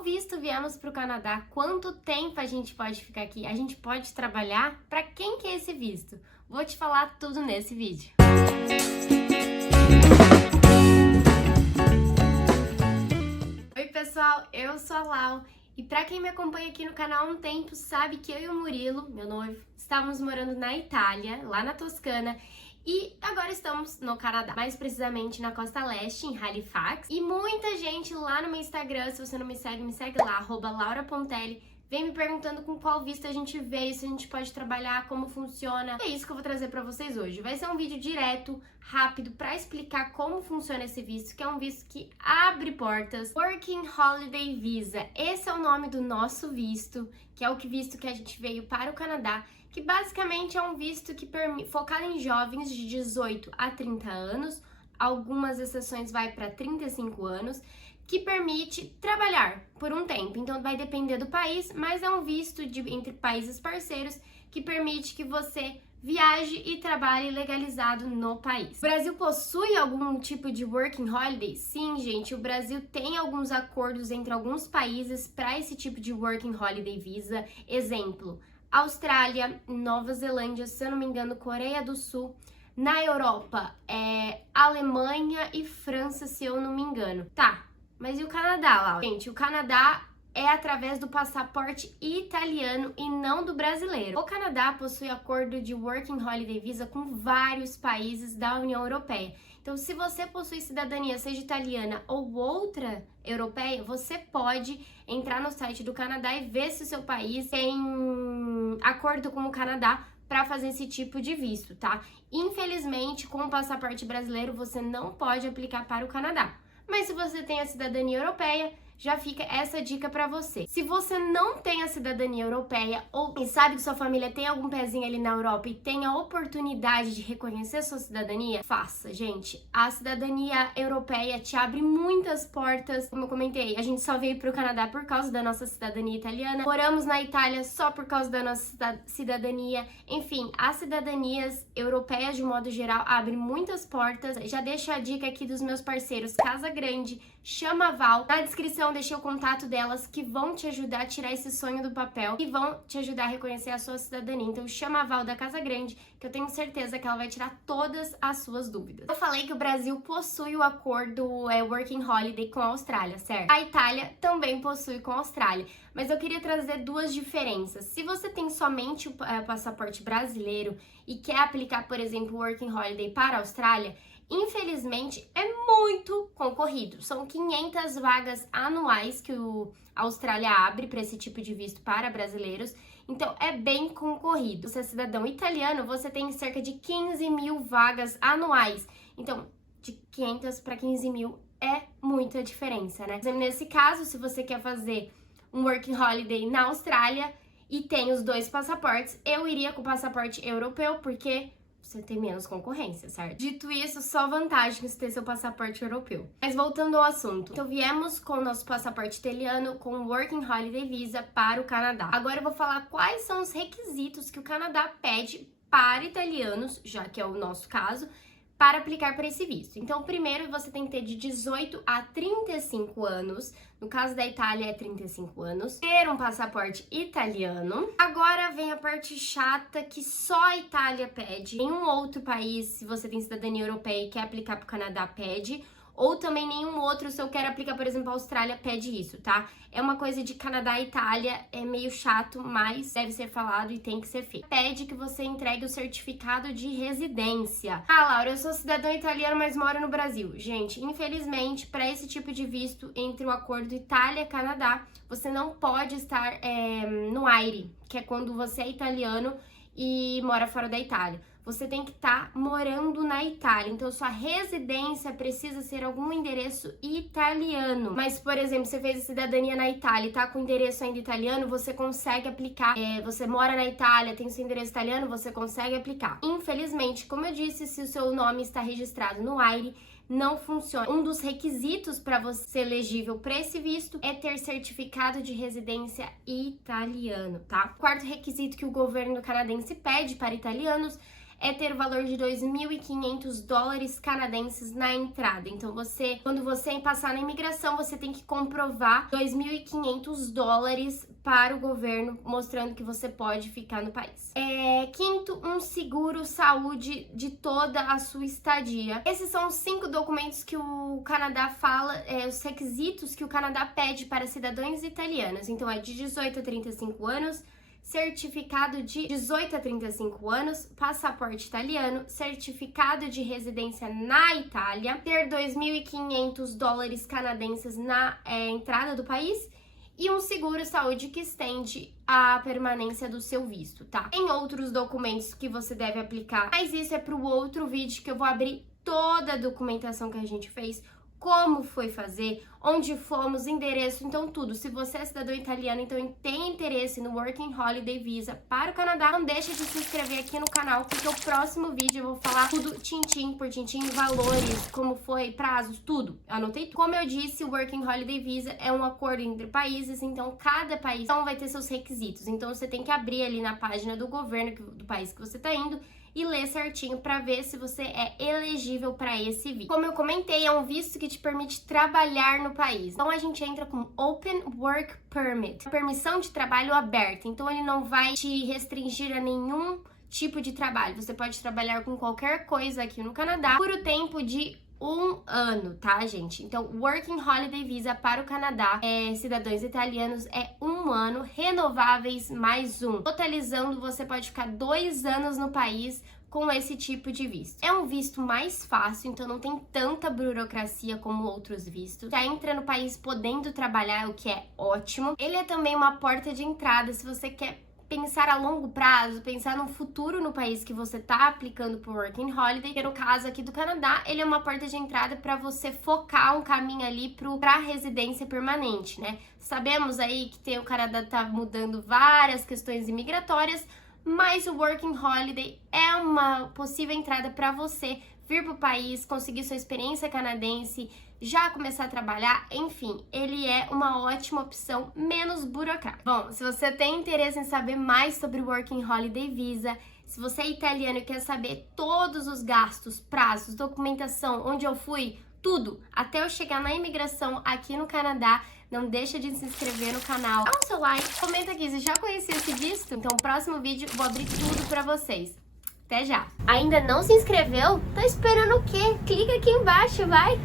qual visto viemos para o Canadá? Quanto tempo a gente pode ficar aqui? A gente pode trabalhar? Para quem que é esse visto? Vou te falar tudo nesse vídeo. Oi pessoal, eu sou a Lau e para quem me acompanha aqui no canal há um tempo sabe que eu e o Murilo, meu noivo, estávamos morando na Itália, lá na Toscana, e agora estamos no Canadá, mais precisamente na Costa Leste, em Halifax. E muita gente lá no meu Instagram, se você não me segue lá, @laura.pontelli, vem me perguntando com qual visto a gente veio, se a gente pode trabalhar, como funciona. É isso que eu vou trazer pra vocês hoje. Vai ser um vídeo direto, rápido, pra explicar como funciona esse visto, que é um visto que abre portas. Working Holiday Visa, esse é o nome do nosso visto, que é o visto que a gente veio para o Canadá, que basicamente é um visto que focado em jovens de 18 a 30 anos, algumas exceções vai para 35 anos, que permite trabalhar por um tempo. Então vai depender do país, mas é um visto entre países parceiros que permite que você viaje e trabalhe legalizado no país. O Brasil possui algum tipo de working holiday? Sim, gente, o Brasil tem alguns acordos entre alguns países para esse tipo de working holiday visa. Exemplo, Austrália, Nova Zelândia, se eu não me engano, Coreia do Sul. Na Europa, Alemanha e França, se eu não me engano. Tá, mas e o Canadá, Laura? Gente, o Canadá é através do passaporte italiano e não do brasileiro. O Canadá possui acordo de Working Holiday Visa com vários países da União Europeia. Então, se você possui cidadania, seja italiana ou outra europeia, você pode entrar no site do Canadá e ver se o seu país tem acordo com o Canadá para fazer esse tipo de visto, tá? Infelizmente, com o passaporte brasileiro, você não pode aplicar para o Canadá. Mas se você tem a cidadania europeia, já fica essa dica pra você. Se você não tem a cidadania europeia ou sabe que sua família tem algum pezinho ali na Europa e tem a oportunidade de reconhecer sua cidadania, faça, gente. A cidadania europeia te abre muitas portas. Como eu comentei, a gente só veio pro Canadá por causa da nossa cidadania italiana. Moramos na Itália só por causa da nossa cidadania. Enfim, as cidadanias europeias, de modo geral, abrem muitas portas. Já deixo a dica aqui dos meus parceiros Casa Grande, Chama a Val. Na descrição deixei o contato delas que vão te ajudar a tirar esse sonho do papel e vão te ajudar a reconhecer a sua cidadania. Então chama a Val da Casa Grande, que eu tenho certeza que ela vai tirar todas as suas dúvidas. Eu falei que o Brasil possui o acordo Working Holiday com a Austrália, certo? A Itália também possui com a Austrália, mas eu queria trazer duas diferenças. Se você tem somente o passaporte brasileiro e quer aplicar, por exemplo, o Working Holiday para a Austrália, infelizmente, é muito concorrido. São 500 vagas anuais que a Austrália abre para esse tipo de visto para brasileiros. Então, é bem concorrido. Se é cidadão italiano, você tem cerca de 15 mil vagas anuais. Então, de 500 para 15 mil é muita diferença, né? Nesse caso, se você quer fazer um Working Holiday na Austrália e tem os dois passaportes, eu iria com o passaporte europeu, porque você tem menos concorrência, certo? Dito isso, só vantagens ter seu passaporte europeu. Mas voltando ao assunto, então viemos com o nosso passaporte italiano com o Working Holiday Visa para o Canadá. Agora eu vou falar quais são os requisitos que o Canadá pede para italianos, já que é o nosso caso, para aplicar para esse visto. Então, primeiro, você tem que ter de 18 a 35 anos. No caso da Itália, é 35 anos. Ter um passaporte italiano. Agora vem a parte chata que só a Itália pede. Nenhum outro país, se você tem cidadania europeia e quer aplicar para o Canadá, pede. Ou também nenhum outro, se eu quero aplicar, por exemplo, a Austrália, pede isso, tá? É uma coisa de Canadá e Itália, é meio chato, mas deve ser falado e tem que ser feito. Pede que você entregue o certificado de residência. Ah, Laura, eu sou cidadã italiana, mas moro no Brasil. Gente, infelizmente, para esse tipo de visto, entre o acordo Itália-Canadá, você não pode estar no AIRE, que é quando você é italiano e mora fora da Itália. Você tem que estar morando na Itália, então sua residência precisa ser algum endereço italiano. Mas, por exemplo, você fez a cidadania na Itália e tá com endereço ainda italiano, você consegue aplicar. Você mora na Itália, tem seu endereço italiano, você consegue aplicar. Infelizmente, como eu disse, se o seu nome está registrado no AIRE, não funciona. Um dos requisitos para você ser elegível para esse visto é ter certificado de residência italiano, tá? O quarto requisito que o governo canadense pede para italianos é ter o valor de 2.500 dólares canadenses na entrada. Então, quando você passar na imigração, você tem que comprovar 2.500 dólares para o governo, mostrando que você pode ficar no país. Quinto, um seguro saúde de toda a sua estadia. Esses são os 5 documentos que o Canadá fala, os requisitos que o Canadá pede para cidadãos italianos. Então, é de 18 a 35 anos, certificado de 18 a 35 anos, passaporte italiano, certificado de residência na Itália, ter 2.500 dólares canadenses na entrada do país e um seguro-saúde que estende a permanência do seu visto, tá? Tem outros documentos que você deve aplicar, mas isso é para o outro vídeo que eu vou abrir toda a documentação que a gente fez, como foi fazer, onde fomos, endereço, então tudo. Se você é cidadão italiano, então tem interesse no Working Holiday Visa para o Canadá, não deixa de se inscrever aqui no canal, porque o próximo vídeo eu vou falar tudo tintim por tintim, valores, como foi, prazos, tudo. Anotei tudo. Como eu disse, o Working Holiday Visa é um acordo entre países, então cada país vai ter seus requisitos. Então você tem que abrir ali na página do governo do país que você tá indo e ler certinho para ver se você é elegível para esse visto. Como eu comentei, é um visto que te permite trabalhar no país. Então a gente entra com Open Work Permit, permissão de trabalho aberta. Então ele não vai te restringir a nenhum tipo de trabalho. Você pode trabalhar com qualquer coisa aqui no Canadá por o tempo de 1 ano, tá, gente? Então, Working Holiday Visa para o Canadá, cidadãos italianos, é 1 ano, renováveis mais 1. Totalizando, você pode ficar 2 anos no país com esse tipo de visto. É um visto mais fácil, então não tem tanta burocracia como outros vistos. Já entra no país podendo trabalhar, o que é ótimo. Ele é também uma porta de entrada se você quer pensar a longo prazo, pensar no futuro no país que você tá aplicando por Working Holiday, que no caso aqui do Canadá, ele é uma porta de entrada para você focar um caminho ali pra residência permanente, né? Sabemos aí que o Canadá tá mudando várias questões imigratórias, mas o Working Holiday é uma possível entrada para você vir pro país, conseguir sua experiência canadense, já começar a trabalhar, enfim, ele é uma ótima opção, menos burocrática. Bom, se você tem interesse em saber mais sobre o Working Holiday Visa, se você é italiano e quer saber todos os gastos, prazos, documentação, onde eu fui, tudo, até eu chegar na imigração aqui no Canadá, não deixa de se inscrever no canal, dá o seu like, comenta aqui se já conhecia esse visto. Então, no próximo vídeo, eu vou abrir tudo pra vocês. Até já! Ainda não se inscreveu? Tá esperando o quê? Clica aqui embaixo, vai!